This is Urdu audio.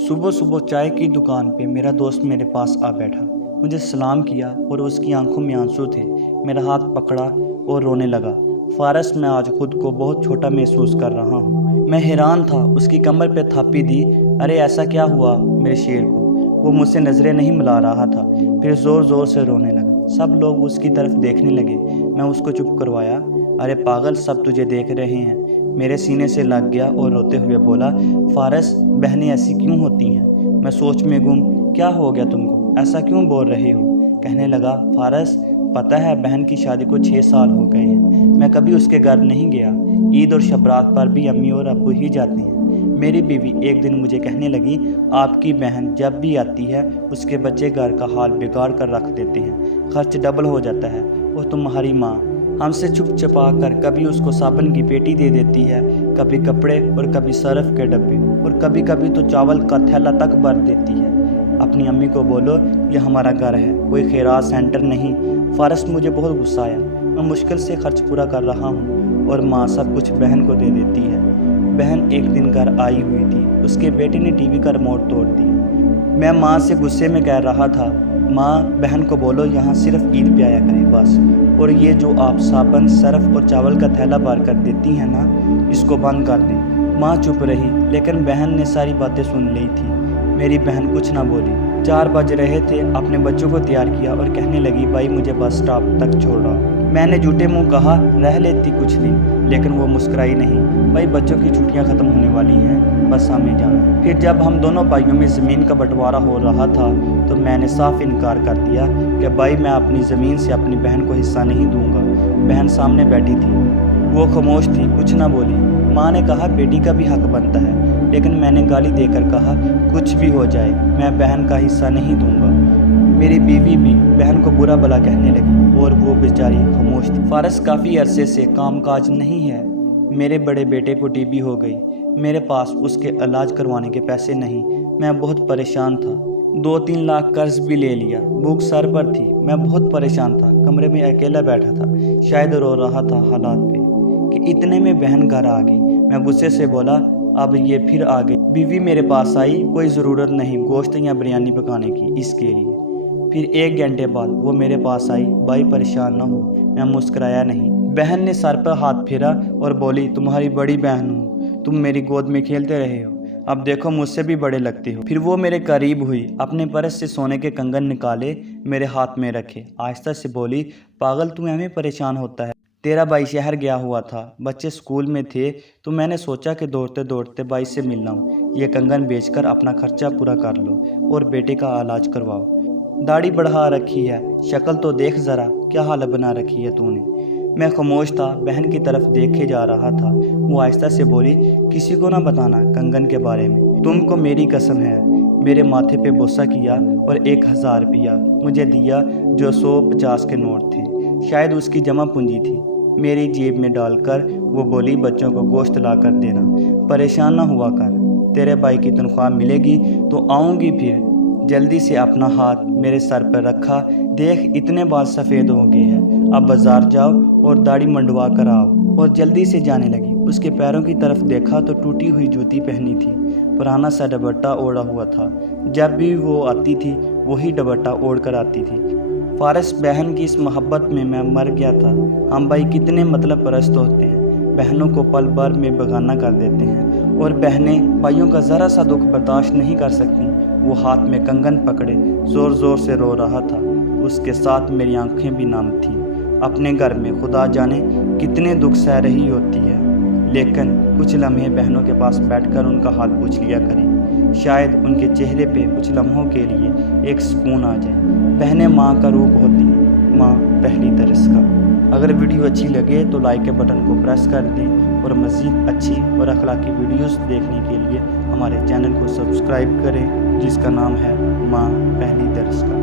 صبح صبح چائے کی دکان پہ میرا دوست میرے پاس آ بیٹھا، مجھے سلام کیا اور اس کی آنکھوں میں آنسو تھے۔ میرا ہاتھ پکڑا اور رونے لگا۔ فارس، میں آج خود کو بہت چھوٹا محسوس کر رہا ہوں۔ میں حیران تھا، اس کی کمر پہ تھاپی دی۔ ارے ایسا کیا ہوا میرے شیر کو؟ وہ مجھ سے نظریں نہیں ملا رہا تھا، پھر زور زور سے رونے لگا۔ سب لوگ اس کی طرف دیکھنے لگے، میں اس کو چپ کروایا۔ ارے پاگل، سب تجھے دیکھ رہے ہیں۔ میرے سینے سے لگ گیا اور روتے ہوئے بولا، فارس، بہنیں ایسی کیوں ہوتی ہیں؟ میں سوچ میں گم۔ کیا ہو گیا تم کو؟ ایسا کیوں بول رہے ہو؟ کہنے لگا، فارس، پتہ ہے بہن کی شادی کو 6 سال ہو گئے ہیں، میں کبھی اس کے گھر نہیں گیا۔ عید اور شبرات پر بھی امی اور ابو ہی جاتے ہیں۔ میری بیوی ایک دن مجھے کہنے لگی، آپ کی بہن جب بھی آتی ہے اس کے بچے گھر کا حال بگاڑ کر رکھ دیتے ہیں، خرچ ڈبل ہو جاتا ہے۔ اور تمہاری ماں ہم سے چھپ چھپا کر کبھی اس کو صابن کی پیٹی دے دیتی ہے، کبھی کپڑے اور کبھی سرف کے ڈبے، اور کبھی کبھی تو چاول کا تھیلا تک بھر دیتی ہے۔ اپنی امی کو بولو یہ ہمارا گھر ہے، کوئی خیرات سینٹر نہیں۔ فارس، مجھے بہت غصہ آیا۔ میں مشکل سے خرچ پورا کر رہا ہوں اور ماں سب کچھ بہن کو دے دیتی ہے۔ بہن ایک دن گھر آئی ہوئی تھی، اس کے بیٹے نے ٹی وی کا ریموٹ توڑ دی۔ میں ماں سے غصے میں کہہ رہا تھا، ماں بہن کو بولو یہاں صرف عید پہ آیا کرے بس، اور یہ جو آپ صابن، سرف اور چاول کا تھیلا بھر کر دیتی ہیں نا، اس کو بند کر دیں۔ ماں چپ رہی، لیکن بہن نے ساری باتیں سن لی تھی۔ میری بہن کچھ نہ بولی۔ 4 بج رہے تھے، اپنے بچوں کو تیار کیا اور کہنے لگی، بھائی مجھے بس سٹاپ تک چھوڑا۔ میں نے جھوٹے منہ کہا، رہ لیتی کچھ دن، لیکن وہ مسکرائی نہیں۔ بھائی بچوں کی چھٹیاں ختم ہونے والی ہیں، بس ہمیں جانا ہے۔ پھر جب ہم دونوں بھائیوں میں زمین کا بٹوارا ہو رہا تھا تو میں نے صاف انکار کر دیا کہ بھائی میں اپنی زمین سے اپنی بہن کو حصہ نہیں دوں گا۔ بہن سامنے بیٹھی تھی، وہ خاموش تھی، کچھ نہ بولی۔ ماں نے کہا، بیٹی کا بھی حق بنتا ہے، لیکن میں نے گالی دے کر کہا، کچھ بھی ہو جائے میں بہن کا حصہ نہیں دوں گا۔ میری بیوی بھی بہن کو برا بھلا کہنے لگی اور وہ بیچاری خاموش تھی۔ فارس، کافی عرصے سے کام کاج نہیں ہے۔ میرے بڑے بیٹے کو ٹی بی ہو گئی، میرے پاس اس کے علاج کروانے کے پیسے نہیں، میں بہت پریشان تھا۔ 2-3 لاکھ قرض بھی لے لیا، بھوک سر پر تھی، میں بہت پریشان تھا، کمرے میں اکیلا بیٹھا تھا، شاید رو رہا تھا حالات پہ کہ اتنے میں بہن گھر آ گئی۔ میں غصے سے بولا، اب یہ پھر آ گئی۔ بیوی میرے پاس آئی، کوئی ضرورت نہیں گوشت یا بریانی پکانے کی اس کے لیے۔ پھر 1 گھنٹے بعد وہ میرے پاس آئی، بھائی پریشان نہ ہو۔ میں مسکرایا نہیں۔ بہن نے سر پر ہاتھ پھیرا اور بولی، تمہاری بڑی بہن ہوں، تم میری گود میں کھیلتے رہے ہو، اب دیکھو مجھ سے بھی بڑے لگتے ہو۔ پھر وہ میرے قریب ہوئی، اپنے پرس سے سونے کے کنگن نکالے، میرے ہاتھ میں رکھے، آہستہ سے بولی، پاگل تو ہمیں پریشان ہوتا ہے، تیرا بھائی شہر گیا ہوا تھا، بچے اسکول میں تھے، تو میں نے سوچا کہ دوڑتے دوڑتے بھائی سے مل لوں، یہ کنگن بیچ کر اپنا خرچہ پورا کر لو اور بیٹے کا علاج کرواؤ۔ داڑھی بڑھا رکھی ہے، شکل تو دیکھ ذرا، کیا حالت بنا رکھی ہے تو نے۔ میں خاموش تھا، بہن کی طرف دیکھے جا رہا تھا۔ وہ آہستہ سے بولی، کسی کو نہ بتانا کنگن کے بارے میں، تم کو میری قسم ہے۔ میرے ماتھے پہ بوسہ کیا اور 1000 روپیہ مجھے دیا جو 150 کے نوٹ تھے، شاید اس کی جمع پونجی تھی، میری جیب میں ڈال کر وہ بولی، بچوں کو گوشت لا کر دینا، پریشان نہ ہوا کر، تیرے بھائی کی تنخواہ ملے گی تو آؤں گی پھر۔ جلدی سے اپنا ہاتھ میرے سر پر رکھا، دیکھ اتنے بال سفید ہو گئے ہیں، اب بازار جاؤ اور داڑھی منڈوا کر آؤ، اور جلدی سے جانے لگی۔ اس کے پیروں کی طرف دیکھا تو ٹوٹی ہوئی جوتی پہنی تھی، پرانا سا دوپٹہ اوڑھا ہوا تھا، جب بھی وہ آتی تھی وہی دوپٹہ اوڑھ کر آتی تھی۔ فارس، بہن کی اس محبت میں مر گیا تھا۔ ہم بھائی کتنے مطلب پرست ہوتے ہیں، بہنوں کو پل بھر میں بیگانہ کر دیتے ہیں، اور بہنیں بھائیوں کا ذرا سا دکھ برداشت نہیں کر سکتی۔ وہ ہاتھ میں کنگن پکڑے زور زور سے رو رہا تھا، اس کے ساتھ میری آنکھیں بھی نم تھیں۔ اپنے گھر میں خدا جانے کتنے دکھ سہ رہی ہوتی ہے، لیکن کچھ لمحے بہنوں کے پاس بیٹھ کر ان کا حال پوچھ لیا کریں، شاید ان کے چہرے پہ کچھ لمحوں کے لیے ایک سکون آ جائے۔ بہنیں ماں کا روپ ہوتی ہیں، ماں پہلی درس کا۔ اگر ویڈیو اچھی لگے تو لائک کے بٹن کو پریس کر دیں، اور مزید اچھی اور اخلاقی ویڈیوز دیکھنے کے لیے ہمارے چینل کو سبسکرائب کریں، جس کا نام ہے ماں پہلی درس کا۔